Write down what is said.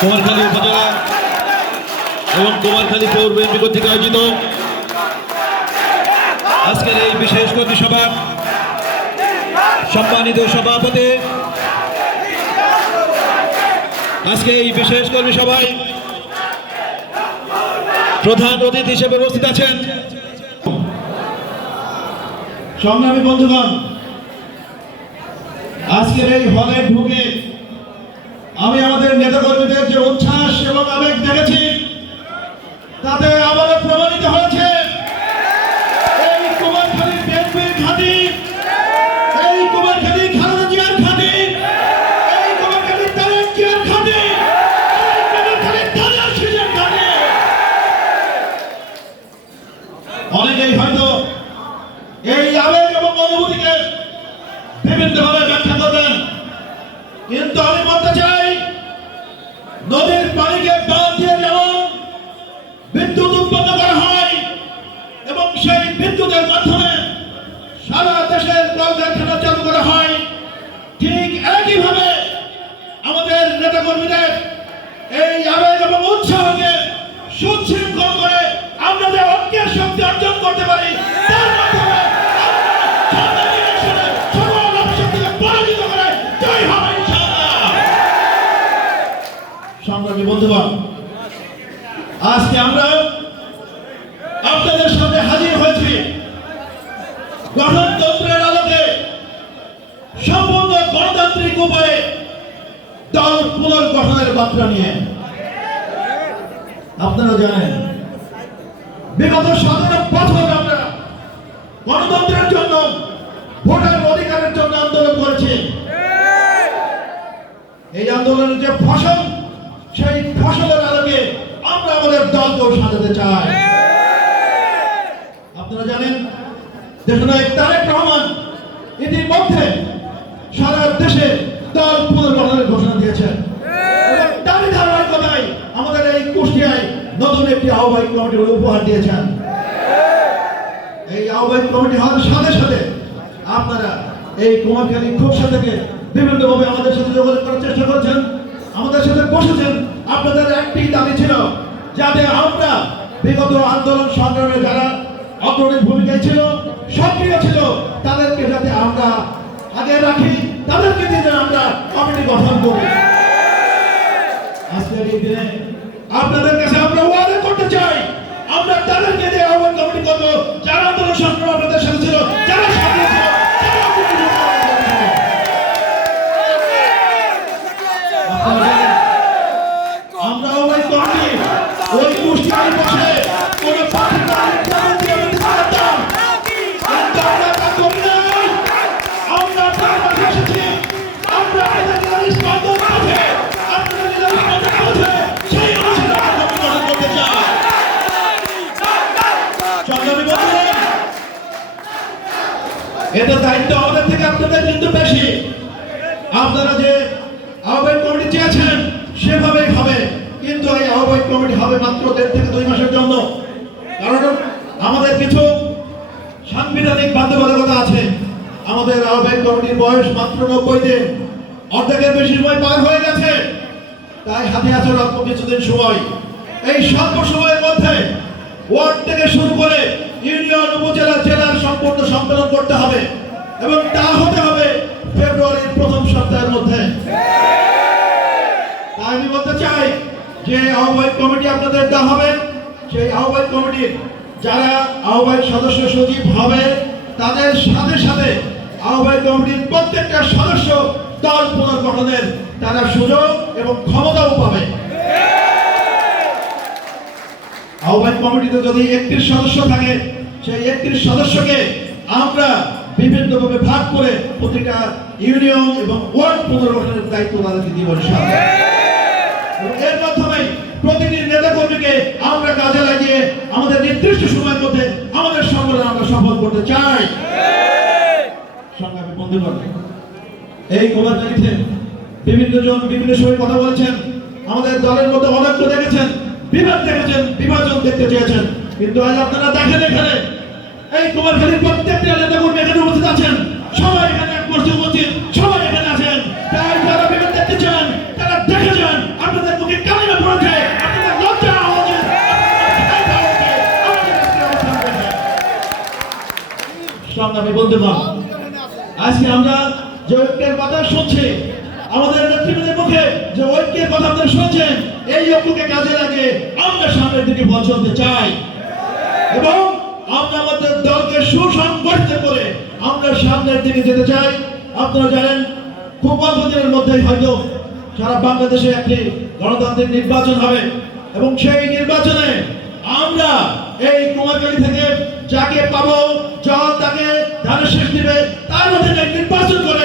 কুমারখালী উপজেলা এবং কুমারখালী পৌর বিএনপি কর্তৃক আয়োজিত আজকের এই বিশেষ সম্মানিত সভাপতি। আজকে এই বিশেষ কর্মী প্রধান অতিথি হিসেবে উপস্থিত আছেন সংগ্রামী বন্ধুগণ, আজকের এই হলে ঢুকে আমি আমাদের নেতাকর্মীদের যে উচ্ছ্বাস এবং আবেগ দেখেছি, তাতে আবারও প্রমাণিত হয়েছে। এই এই এই কিন্তু আমি বলতে চাই নদীর পানিকে বাদ দিয়ে যেমন বিদ্যুৎ উৎপন্ন করা হয় এবং সেই বিদ্যুতের মাধ্যমে সারা দেশের কলকারখানা চালু করা হয় ঠিক একইভাবে আমাদের নেতাকর্মীদের এই আবেগ এবং উৎসাহকে সুশৃঙ্খল করে আমরা যে ঐক্যের শক্তি অর্জন করতে পারি, তার মাধ্যমে। সংগ্রামী আজকে আমরা আপনাদের সামনে হাজির হয়েছি গণতন্ত্রের আলোকে সম্পূর্ণ গণতান্ত্রিক উপায়ে দল পুনর্গঠনের বার্তা নিয়ে। আপনারা জানেন, বিগত সতেরো বছর আমরা গণতন্ত্রের জন্য, ভোটার অধিকারের জন্য আন্দোলন করেছি এই আন্দোলনের যে ফসল, সেই ফসলের আলোকে আমরা আমাদের দলকেও সাজাতে চাই। আপনারা জানেন, দেশনায়ক তারেক রহমান ইতিমধ্যে সারা দেশে দল পুনর্গঠনের ঘোষণা দিয়েছেন। তারই ধারাবাহিকতায় আমাদের এই কুষ্টিয়ায় নতুন একটি আহ্বায়ক কমিটি উপহার দিয়েছেন। এই আহ্বায়ক কমিটি হওয়ার সাথে সাথে আপনারা এই কুমারখালী থেকে বিভিন্নভাবে আমাদের সাথে যোগাযোগ করার চেষ্টা করেছেন আমাদের সাথে বসেছেন। আপনাদের একটি দাবি ছিল যাতে আমরা বিগত আন্দোলন সংগ্রামে যারা অগ্রণী ভূমিকায় ছিল সক্রিয় ছিল তাদেরকে যাতে আমরা আগে রাখি। তাদেরকে দিয়ে আমরা কমিটি গঠন করি। আজকের এই দিনে আপনাদের কাছে আমরা এদের দায়িত্ব আমাদের থেকে আপনাদের কিন্তু বেশি। আপনারা যে আহ্বায়ক কমিটি চেয়েছেন, সেভাবেই হবে। কিন্তু এই আহ্বায়ক কমিটি হবে মাত্র দেড় থেকে দুই মাসের জন্য। কারণ আমাদের কিছু সাংবিধানিক বাধ্যবাধকতা আছে। আমাদের আহ্বায়ক কমিটির বয়স মাত্র নব্বই দিন। অর্ধেকের বেশি সময় পার হয়ে গেছে। তাই হাতে আছে অল্প কিছুদিন সময়। এই স্বল্প সময়ের মধ্যে ওয়ার্ড থেকে শুরু করে ইউনিয়ন উপজেলা জেলার সম্পূর্ণ সম্মেলন করতে হবে এবং তা হতে হবে ফেব্রুয়ারির প্রথম সপ্তাহের মধ্যে। আমি বলতে চাই যে আহ্বায়ক কমিটি আপনাদের দেওয়া হবে। সেই আহ্বায়ক কমিটির যারা আহ্বায়ক সদস্য সচিব হবে, তাদের সাথে সাথে আহ্বায়ক কমিটির প্রত্যেকটা সদস্য দল পুনর্গঠনের তারা সুযোগ এবং ক্ষমতাও পাবে। আহ্বায়ক কমিটিতে যদি একত্রিশ সদস্য থাকে সেই একত্রিশ সদস্যকে আমরা বিভিন্নভাবে ভাগ করে প্রতিটা ইউনিয়ন এবং ওয়ার্ড পুনর্গঠনের দায়িত্ব তাদেরকে দিব এর মাধ্যমে প্রতিটি নেতা কর্মীকে আমরা কাজে লাগিয়ে আমাদের নির্দিষ্ট সময়ের মধ্যে আমাদের সংগঠন আমরা সফল করতে চাই। সংগ্রামী বন্ধুগণ, এই কুমারখালীতে বিভিন্ন জন বিভিন্ন সময় কথা বলেছেন, আমাদের দলের মধ্যে অনৈক্য দেখেছেন বিভাগ দেখেছেন, বিভাজন দেখতে চেয়েছেন। কিন্তু আজ আপনারা দেখেন এখানে এই কুমারখালীর প্রত্যেকটি আলাদা কর্মী এখানে উপস্থিত আছেন। সবাই এখানে এক বসে উপস্থিত। সবাই এখানে আছেন। তাই যারা দেখতে চান, তারা দেখে যান। আপনাদের মুখে সংগ্রামী বন্ধুগণ আজকে আমরা যে ঐক্যের কথা শুনছি, আমাদের নেতৃবৃন্দের মুখে যে ঐক্যের কথা আপনারা শুনছেন, এই ঐক্যকে কাজে লাগে আমরা সামনের দিকে পৌঁছতে চাই। এবং আমরা আমাদের দলকে সুসংগঠিত করে আমরা সামনের দিকে যেতে চাই। আপনারা জানেন খুব অল্প দিনের মধ্যেই হয়তো সারা বাংলাদেশে একটি গণতান্ত্রিক নির্বাচন হবে এবং সেই নির্বাচনে আমরা এই কুমারখালী থেকে যাকে পাবো জল তাকে ধানের শেষ দিবে, তার মধ্যে নির্বাচন করে